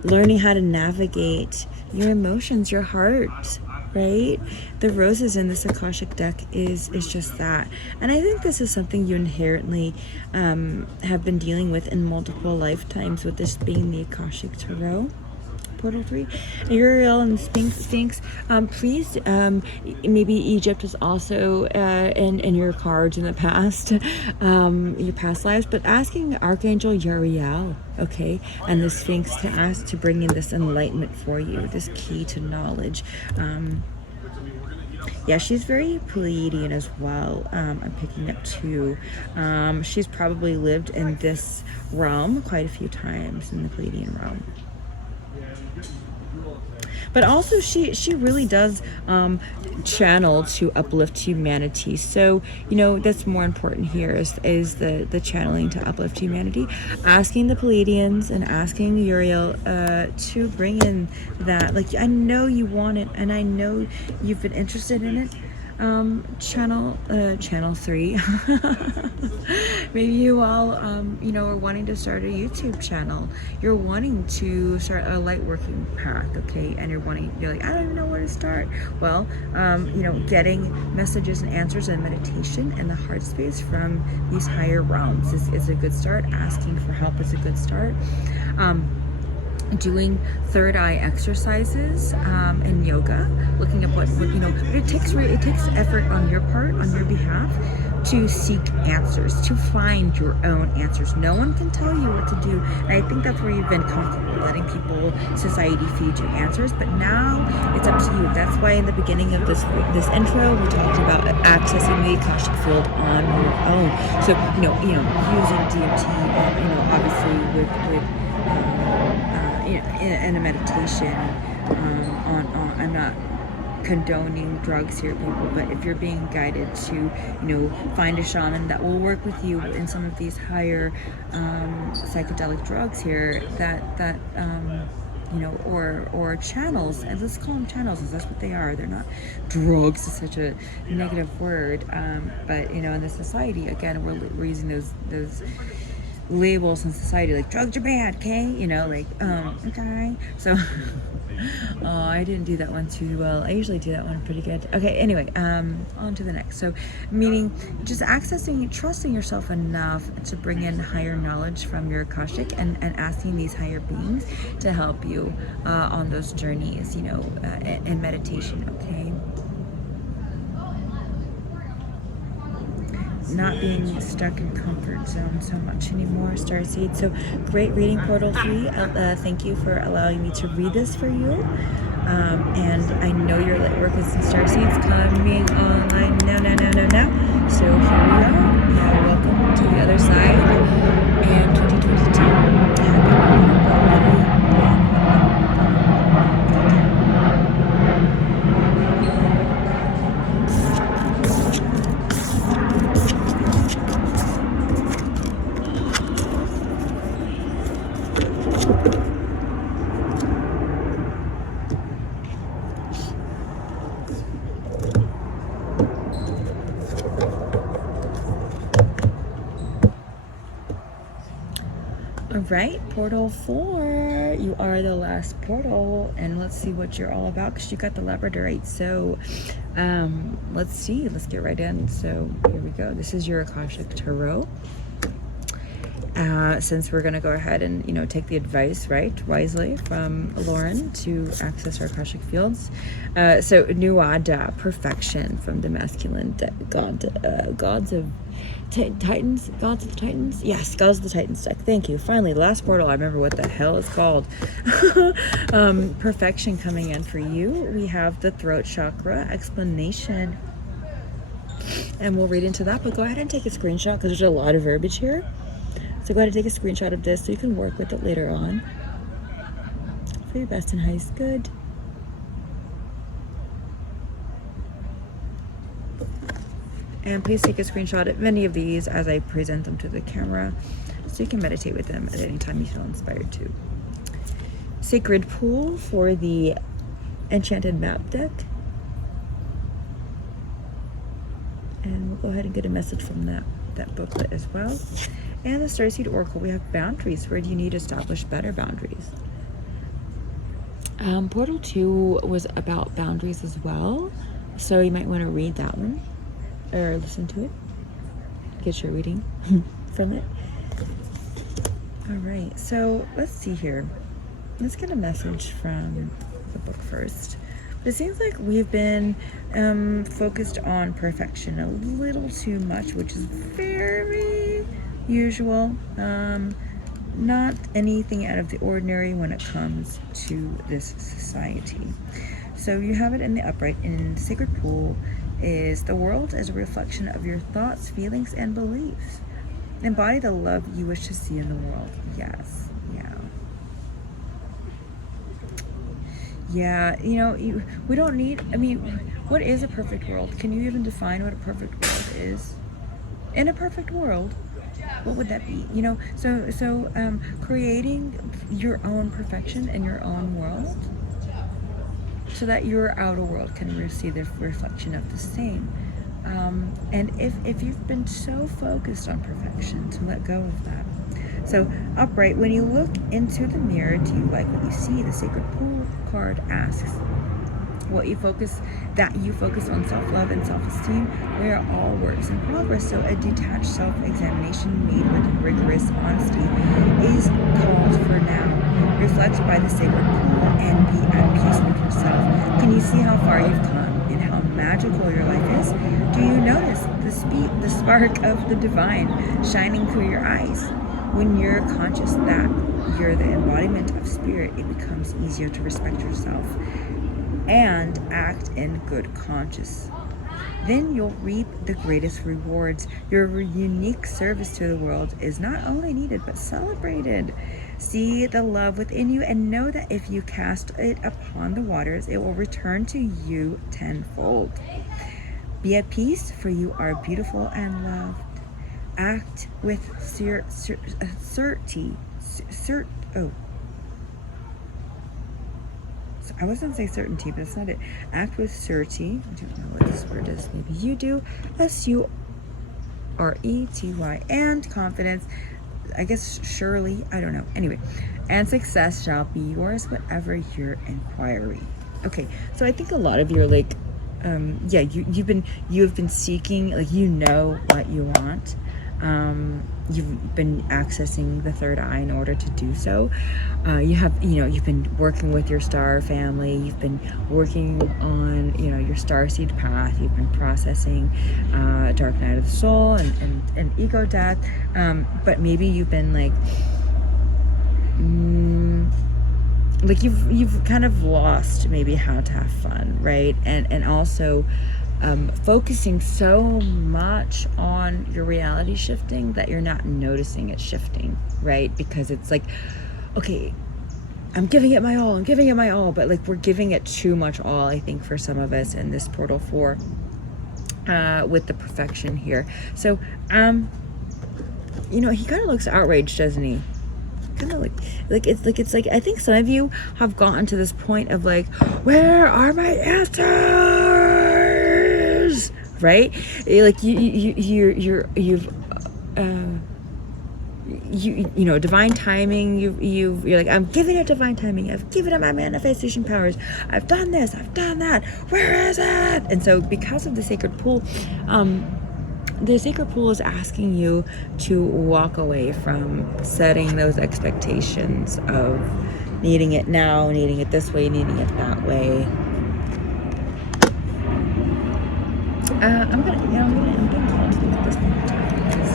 learning how to navigate your emotions, your heart, right? The roses in this Akashic deck is just that. And I think this is something you inherently have been dealing with in multiple lifetimes, with this being the Akashic Tarot. Portal 3, Uriel and Sphinx. Please, maybe Egypt is also in your cards in the past, your past lives, but asking Archangel Uriel, okay, and the Sphinx to ask to bring in this enlightenment for you, this key to knowledge. Yeah, she's very Pleiadian as well. I'm picking up too. She's probably lived in this realm quite a few times, in the Pleiadian realm. But also she really does channel to uplift humanity. So, you know, that's more important here is the channeling to uplift humanity. Asking the Pleiadians and asking Uriel to bring in that. Like, I know you want it, and I know you've been interested in it. Channel 3. Maybe you all you know, are wanting to start a YouTube channel. You're wanting to start a light working path, okay, and you're like, I don't even know where to start. Well, you know, getting messages and answers and meditation in the heart space from these higher realms is a good start. Asking for help is a good start. Doing third eye exercises and yoga, looking at what you know, but it takes effort on your part, on your behalf, to seek answers, to find your own answers. No one can tell you what to do, and I think that's where you've been comfortable letting people, society, feed you answers, but now it's up to you. That's why in the beginning of this intro we talked about accessing the Akashic field on your own. So you know using DMT, and you know, obviously with in a meditation, on I'm not condoning drugs here, people, but if you're being guided to, you know, find a shaman that will work with you in some of these higher psychedelic drugs here, that you know, or channels, and let's call them channels, because that's what they are. They're not drugs. It's such a negative word, but you know, in the society, again, we're using those labels in society, like drugs are bad, okay, you know, like okay, so oh, I didn't do that one too well. I usually do that one pretty good. Okay, anyway, on to the next. So meaning just trusting yourself enough to bring in higher knowledge from your Akashic, and asking these higher beings to help you on those journeys, you know, in meditation, okay? Not being stuck in comfort zone so much anymore, Starseed. So great reading, Portal 3. Thank you for allowing me to read this for you. And I know your light work is Starseed's coming online now. So here we are. Now welcome to the other side. And 2022. Happy New Year, Portal 3. right, portal 4, you are the last portal, and let's see what you're all about, because you got the labradorite. So let's see, let's get right in. So here we go. This is your Akashic Tarot. Since we're going to go ahead and, you know, take the advice, right, wisely from Lauren to access our Akashic fields. So Nuada, perfection from the masculine gods of Titans, gods of the Titans. Yes, gods of the Titans deck. Thank you. Finally, last portal. I remember what the hell it's called. Perfection coming in for you. We have the throat chakra explanation, and we'll read into that. But go ahead and take a screenshot, because there's a lot of verbiage here. So go ahead and take a screenshot of this so you can work with it later on for your best and highest good. And please take a screenshot of any of these as I present them to the camera, so you can meditate with them at any time you feel inspired to. Sacred Pool for the Enchanted Map deck. And we'll go ahead and get a message from that booklet as well. And the Starseed Oracle, we have boundaries. Where do you need to establish better boundaries? Portal 2 was about boundaries as well, so you might want to read that one or listen to it, get your reading from it. All right, so let's see here. Let's get a message from the book first. But it seems like we've been focused on perfection a little too much, which is very usual. Not anything out of the ordinary when it comes to this society. So you have it in the upright. In the Sacred Pool is the world as a reflection of your thoughts, feelings, and beliefs. Embody the love you wish to see in the world. Yes, yeah, you know, we don't need, I mean, what is a perfect world? Can you even define what a perfect world is? In a perfect world, what would that be? You know, so creating your own perfection in your own world, so that your outer world can receive the reflection of the same. And if you've been so focused on perfection, to let go of that. So upright, when you look into the mirror, do you like what you see? The Sacred Pool card asks what you focus on self-love and self-esteem. We are all works in progress, so a detached self-examination made with rigorous honesty is called for now. Reflect by the Sacred Pool and be at peace with yourself. Can you see how far you've come and how magical your life is? Do you notice the spark of the divine shining through your eyes? When you're conscious that you're the embodiment of spirit, it becomes easier to respect yourself and act in good conscience. Then you'll reap the greatest rewards. Your unique service to the world is not only needed, but celebrated. See the love within you and know that if you cast it upon the waters, it will return to you tenfold. Be at peace, for you are beautiful and loved. Act with certainty. I was going to say certainty, but that's not it. Act with certainty. I don't know what this word is. Maybe you do. surety, and confidence. I guess surely. I don't know. Anyway, and success shall be yours, whatever your inquiry. Okay, so I think a lot of you are like, you've been seeking, like, you know what you want. You've been accessing the third eye in order to do so. You've been working with your star family. You've been working on, your starseed path. You've been processing dark night of the soul and ego death. But maybe you've been like you've kind of lost maybe how to have fun, right? And also focusing so much on your reality shifting that you're not noticing it shifting, right? Because it's like, okay, I'm giving it my all, but like we're giving it too much all, I think, for some of us in this portal 4 with the perfection here. So he kind of looks outraged, doesn't he? Kind of it's like I think some of you have gotten to this point of like, where are my answers, right? Like you know, divine timing, you're like, I'm giving it divine timing, I've given it my manifestation powers, I've done this, I've done that, where is it? And so because of the sacred pool, the sacred pool is asking you to walk away from setting those expectations of needing it now, needing it this way, needing it that way. I'm gonna call it at this point in time, because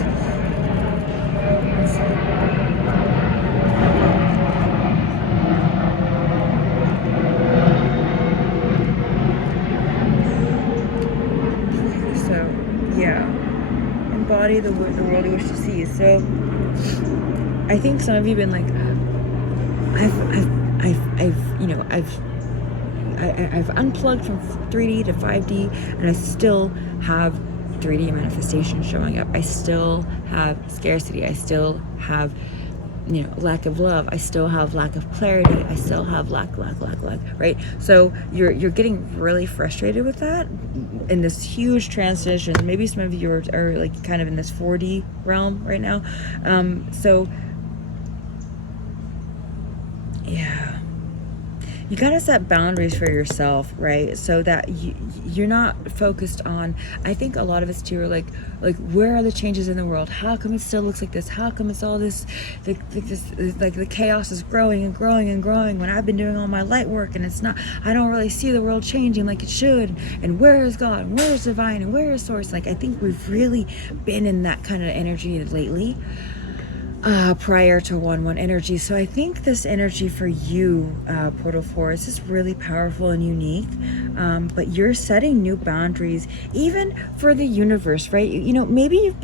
so yeah, embody the world you wish to see. So I think some of you have been like, I've unplugged from 3D to 5D, and I still have 3D manifestation showing up. I still have scarcity. I still have, you know, lack of love. I still have lack of clarity. I still have lack, right? So you're getting really frustrated with that in this huge transition. Maybe some of you are like kind of in this 4D realm right now. So yeah, you gotta set boundaries for yourself, right? So that you're not focused on, I think a lot of us too are like where are the changes in the world? How come it still looks like this? How come it's all this, like the chaos is growing and growing and growing when I've been doing all my light work, and it's not, I don't really see the world changing like it should. And where is God? And where is divine? And where is source? Like, I think we've really been in that kind of energy lately. Prior to 1-1 energy. So I think this energy for you, Portal 4, is just really powerful and unique. But you're setting new boundaries, even for the universe, right? You know, maybe you've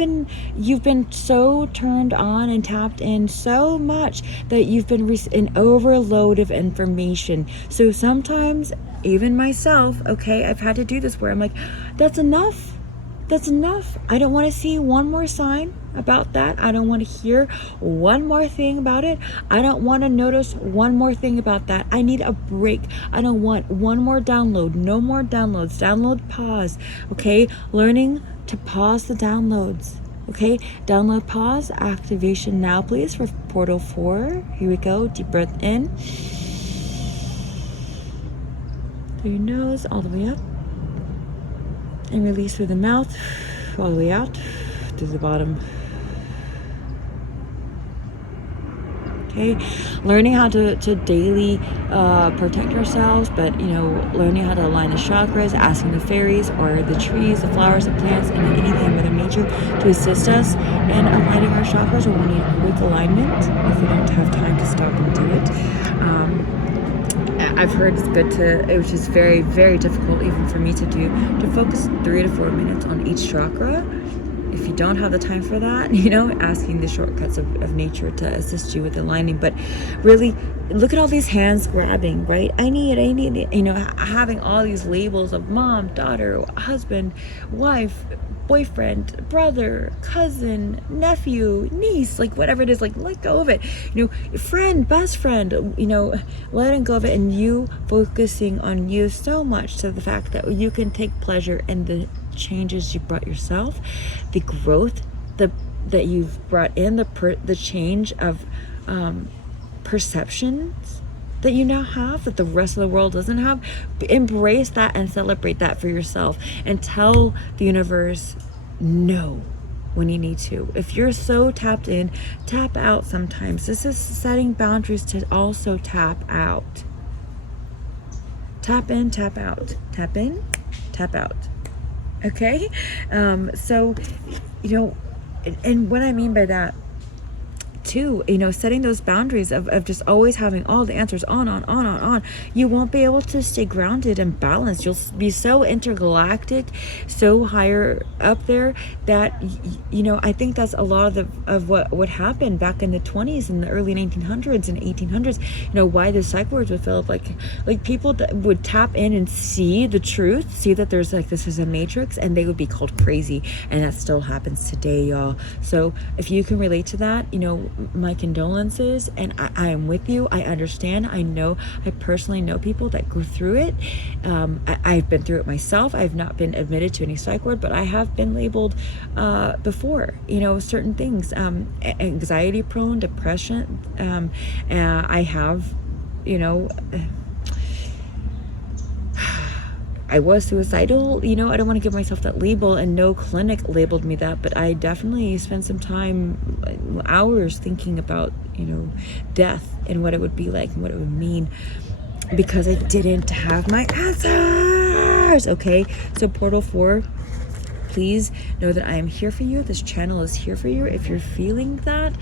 been so turned on and tapped in so much that you've been an overload of information. So sometimes, even myself, okay, I've had to do this where I'm like, that's enough. That's enough. I don't want to see one more sign about that. I don't want to hear one more thing about it. I don't want to notice one more thing about that. I need a break. I don't want one more download. No more downloads. Download pause. Okay? Learning to pause the downloads. Okay? Download pause. Activation now, please, for Portal 4. Here we go. Deep breath in. Through your nose, all the way up. And release through the mouth, all the way out, to the bottom. Okay, learning how to daily protect ourselves, but, you know, learning how to align the chakras, asking the fairies or the trees, the flowers, the plants, and anything in Mother Nature to assist us in aligning our chakras when we need quick alignment, if we don't have time to stop and do it. I've heard it's good to, which is very, very difficult even for me to do, to focus 3 to 4 minutes on each chakra. If you don't have the time for that, you know, asking the shortcuts of nature to assist you with aligning. But really, look at all these hands grabbing, right? I need it, you know, having all these labels of mom, daughter, husband, wife, boyfriend, brother, cousin, nephew, niece, like whatever it is, like let go of it. You know, friend, best friend, you know, letting go of it, and you focusing on you so much to the fact that you can take pleasure in the changes you brought yourself, the growth that you've brought in, the change of perceptions that you now have that the rest of the world doesn't have. Embrace that and celebrate that for yourself, and tell the universe no when you need to. If you're so tapped in, tap out sometimes. This is setting boundaries to also tap out. Tap in, tap out. Tap in, tap out. Okay? So, you know, and what I mean by that too, you know, setting those boundaries of just always having all the answers on, you won't be able to stay grounded and balanced. You'll be so intergalactic, so higher up there that, you know, I think that's a lot of what happened back in the 20s and the early 1900s and 1800s. You know, why the psych wards would fill up, like people that would tap in and see the truth, see that there's like, this is a matrix, and they would be called crazy. And that still happens today, y'all. So if you can relate to that, you know, my condolences, and I am with you. I understand. I personally know people that go through it. I've been through it myself. I've not been admitted to any psych ward, but I have been labeled before, certain things, anxiety prone, depression. I have, I was suicidal, I don't want to give myself that label, and no clinic labeled me that, but I definitely spent some time, hours, thinking about, death and what it would be like and what it would mean, because I didn't have my answers. Okay, so Portal 4, please know that I am here for you. This channel is here for you. If you're feeling that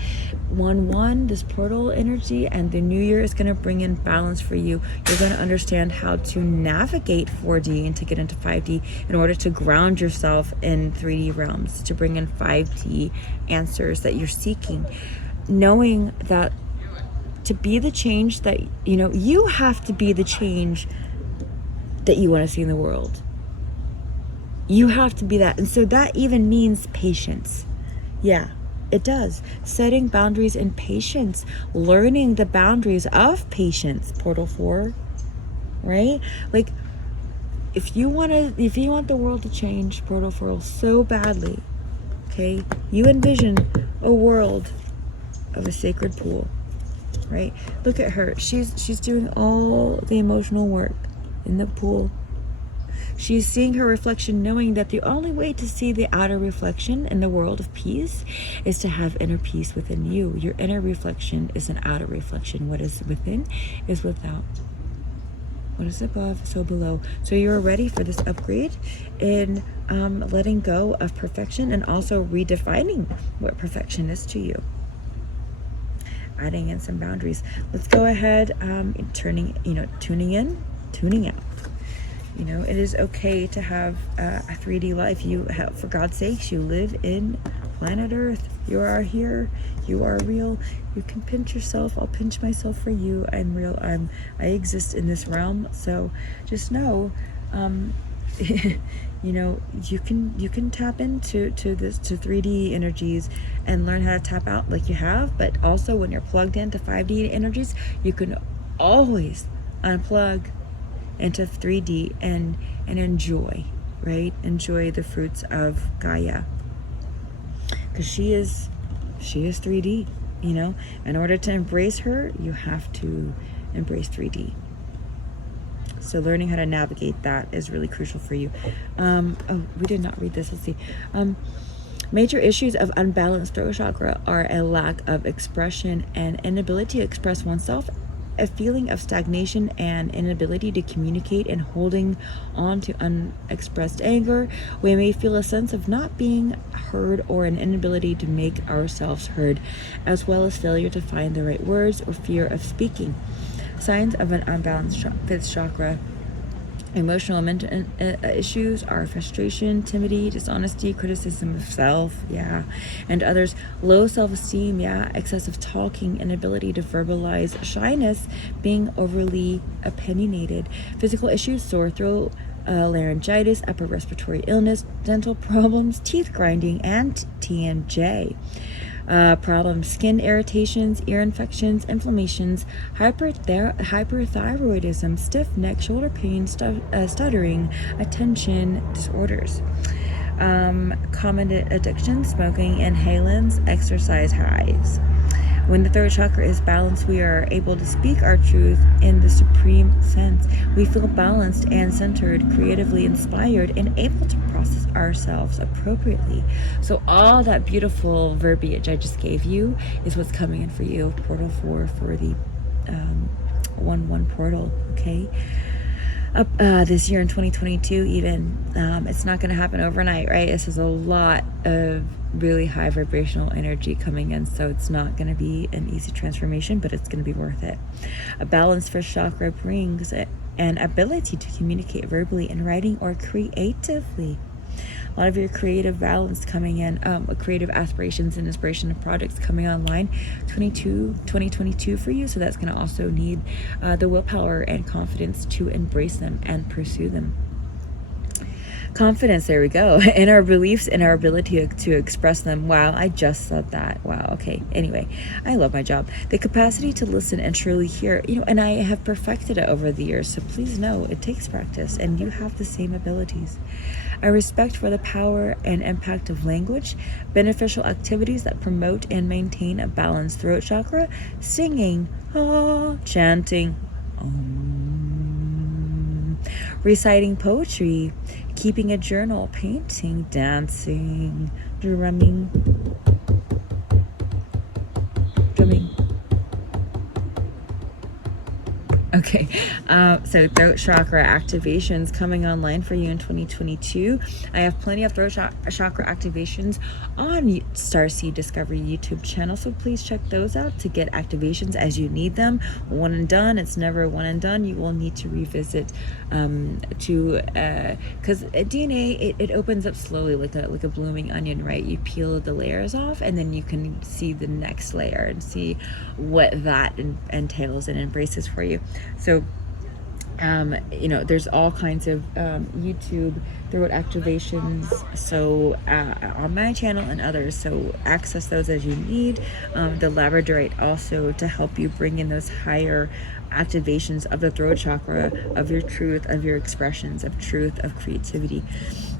1-1, this portal energy, and the new year is going to bring in balance for you. You're going to understand how to navigate 4D and to get into 5D in order to ground yourself in 3D realms, to bring in 5D answers that you're seeking. Knowing that to be the change that, you have to be the change that you want to see in the world. You have to be that. And so that even means patience. Yeah, it does. Setting boundaries and patience. Learning the boundaries of patience, Portal 4. Right? Like, if you want the world to change, Portal 4, so badly, okay, you envision a world of a sacred pool. Right? Look at her. She's doing all the emotional work in the pool. She's seeing her reflection, knowing that the only way to see the outer reflection in the world of peace is to have inner peace within you. Your inner reflection is an outer reflection. What is within is without. What is above, so below. So you're ready for this upgrade in letting go of perfection, and also redefining what perfection is to you. Adding in some boundaries. Let's go ahead, tuning in, tuning out. It is okay to have a 3D life. For God's sakes, you live in planet Earth. You are here. You are real. You can pinch yourself. I'll pinch myself for you. I'm real. I exist in this realm. So just know, you can tap into 3D energies and learn how to tap out like you have. But also, when you're plugged into 5D energies, you can always unplug into 3D and enjoy, right? Enjoy the fruits of Gaia, because she is 3D. In order to embrace her, you have to embrace 3D. So learning how to navigate that is really crucial for you. We did not read this. Let's see. Major issues of unbalanced throat chakra are a lack of expression and inability to express oneself, a feeling of stagnation and inability to communicate, and holding on to unexpressed anger. We may feel a sense of not being heard or an inability to make ourselves heard, as well as failure to find the right words or fear of speaking. Signs of an unbalanced fifth chakra. Emotional and mental issues are frustration, timidity, dishonesty, criticism of self, and others, low self-esteem, excessive talking, inability to verbalize, shyness, being overly opinionated. Physical issues, sore throat, laryngitis, upper respiratory illness, dental problems, teeth grinding, and TMJ. Problems, skin irritations, ear infections, inflammations, hyperthyroidism, stiff neck, shoulder pain, stuttering, attention disorders. Common addiction, smoking, inhalants, exercise highs. When the third chakra is balanced, we are able to speak our truth in the supreme sense. We feel balanced and centered, creatively inspired, and able to process ourselves appropriately. So all that beautiful verbiage I just gave you is what's coming in for you, Portal 4, for the 1-1 portal, okay? This year in 2022 even. It's not going to happen overnight, right? This is a lot of really high vibrational energy coming in, so it's not going to be an easy transformation, but it's going to be worth it. A balanced first chakra brings an ability to communicate verbally in writing or creatively. A lot of your creative balance coming in, creative aspirations and inspiration of projects coming online 2022 for you. So that's going to also need the willpower and confidence to embrace them and pursue them. Confidence, there we go. In our beliefs and our ability to express them. Wow, I just said that. Wow, okay. Anyway, I love my job. The capacity to listen and truly hear, and I have perfected it over the years, so please know it takes practice, and you have the same abilities. A respect for the power and impact of language, beneficial activities that promote and maintain a balanced throat chakra, singing, chanting, reciting poetry, keeping a journal, painting, dancing, drumming. Okay, so throat chakra activations coming online for you in 2022. I have plenty of throat chakra activations on Starseed Discovery YouTube channel, so please check those out to get activations as you need them. One and done. It's never one and done. You will need to revisit because DNA it opens up slowly like a blooming onion, right? You peel the layers off, and then you can see the next layer and see what that entails and embraces for you. So there's all kinds of YouTube throat activations, so on my channel and others, so access those as you need. The labradorite also to help you bring in those higher activations of the throat chakra, of your truth, of your expressions, of truth, of creativity.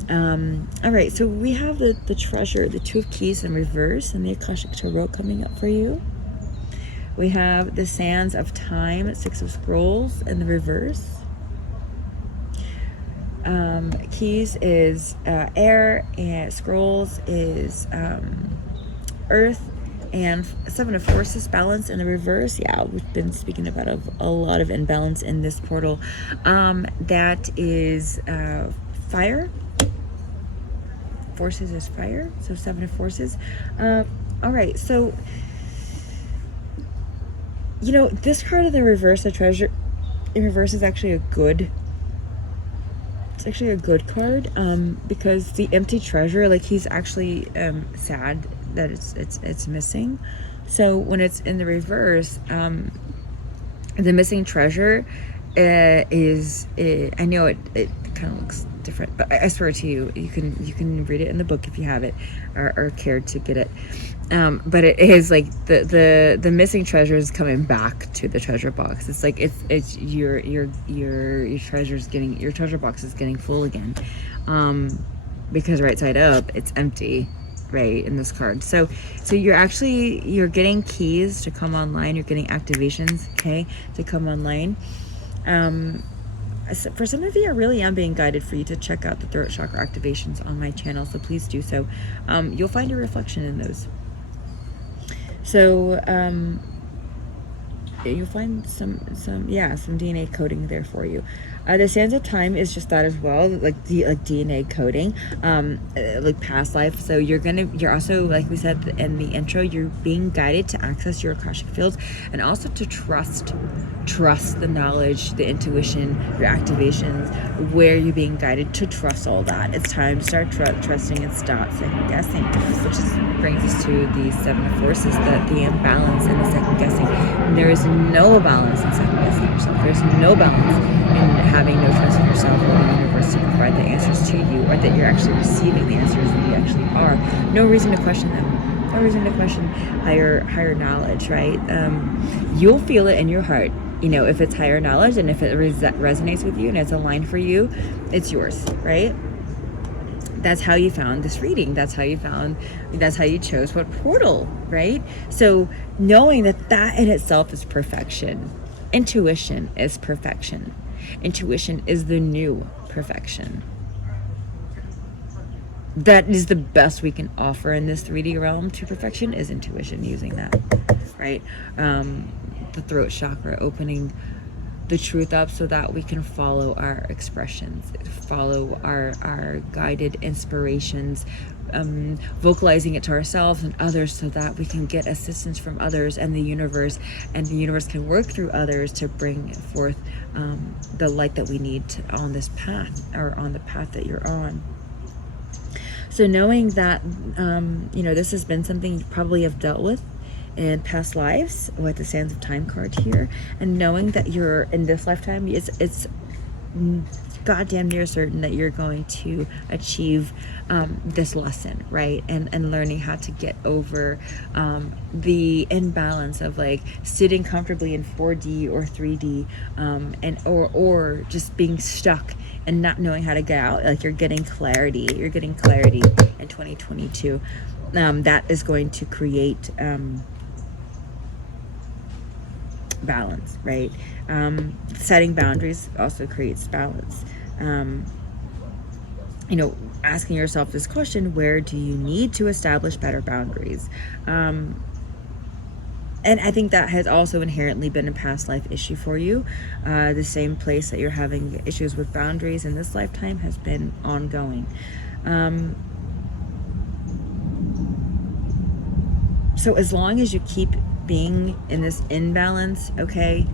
All right, so we have the treasure, the Two of Keys in reverse, and the Akashic Tarot coming up for you. We have the Sands of Time, Six of Scrolls in the reverse. Keys is air, and scrolls is earth, and Seven of Forces, balance in the reverse. Yeah, we've been speaking about a lot of imbalance in this portal. That is fire. Forces is fire, so Seven of Forces. All right, so this card in the reverse, the treasure in reverse, is actually a good. It's actually a good card because the empty treasure, like he's actually sad that it's missing. So when it's in the reverse, the missing treasure is I know it kind of looks different, but I swear to you, you can read it in the book if you have it or cared to get it. But it is like the missing treasure is coming back to the treasure box. It's like it's your treasure box is getting full again, because right side up it's empty, right, in this card. So you're getting keys to come online. You're getting activations, okay, to come online. For some of you, I really am being guided for you to check out the throat chakra activations on my channel, so please do so. You'll find your reflection in those. So you'll find some DNA coding there for you. The Sands of Time is just that as well, like DNA coding, like past life. So you're also, like we said in the intro, you're being guided to access your Akashic fields, and also to trust the knowledge, the intuition, your activations, where you're being guided to trust all that. It's time to start trusting and stop second guessing, which brings us to the Seven of Forces, the imbalance and the second guessing. There is no balance in second guessing yourself. There's no balance in having no trust in yourself or the universe to provide the answers to you, or that you're actually receiving the answers that you actually are. No reason to question them. No reason to question higher knowledge, right? You'll feel it in your heart. If it's higher knowledge and if it resonates with you and it's aligned for you, it's yours, right? That's how you found this reading. That's how you chose what portal, right? So knowing that in itself is perfection. Intuition is perfection. Intuition is the new perfection. That is the best we can offer in this 3D realm to perfection, is intuition, using that, right? The throat chakra, opening the truth up so that we can follow our expressions, follow our guided inspirations, vocalizing it to ourselves and others so that we can get assistance from others and the universe can work through others to bring forth the light that we need on this path, or on the path that you're on. So knowing that, this has been something you probably have dealt with in past lives with the Sands of Time card here, and knowing that you're in this lifetime, it's goddamn near certain that you're going to achieve this lesson, right? And learning how to get over the imbalance of like sitting comfortably in 4D or 3D, or just being stuck and not knowing how to get out. Like you're getting clarity in 2022. That is going to create balance, right? Setting boundaries also creates balance. Asking yourself this question: where do you need to establish better boundaries? And I think that has also inherently been a past life issue for you. The same place that you're having issues with boundaries in this lifetime has been ongoing. So as long as you keep being in this imbalance, okay,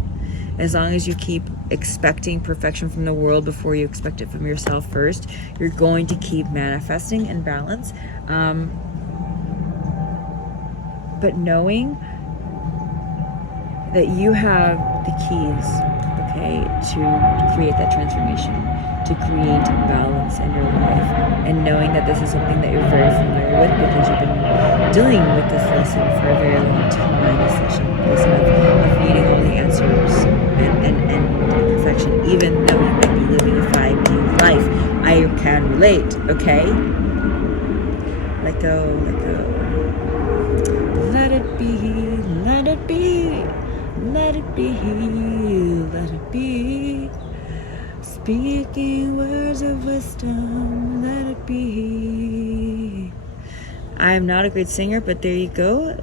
as long as you keep expecting perfection from the world before you expect it from yourself first, you're going to keep manifesting imbalance. But knowing that you have the keys, okay, to create that transformation, to create balance in your life, and knowing that this is something that you're very familiar with because you've been dealing with this lesson for a very long time, this lesson of needing all the answers and perfection, even though you might be living a 5D life. I can relate, okay? Let go, let go. Let it be, let it be, let it be, let it be. Speaking words of wisdom, let it be. I am not a great singer, but there you go.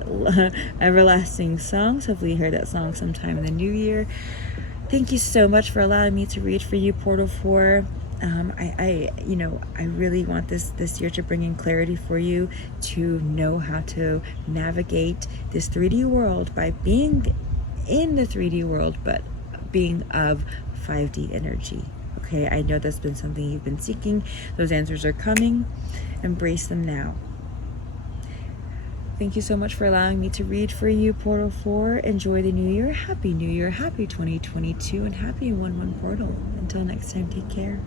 Everlasting songs. Hopefully you heard that song sometime in the new year. Thank you so much for allowing me to read for you, Portal 4. I really want this year to bring in clarity for you to know how to navigate this 3D world by being in the 3D world, but being of 5D energy. Okay, I know that's been something you've been seeking. Those answers are coming. Embrace them now. Thank you so much for allowing me to read for you, Portal 4. Enjoy the new year. Happy New Year. Happy 2022 and happy 1-1 Portal. Until next time, take care.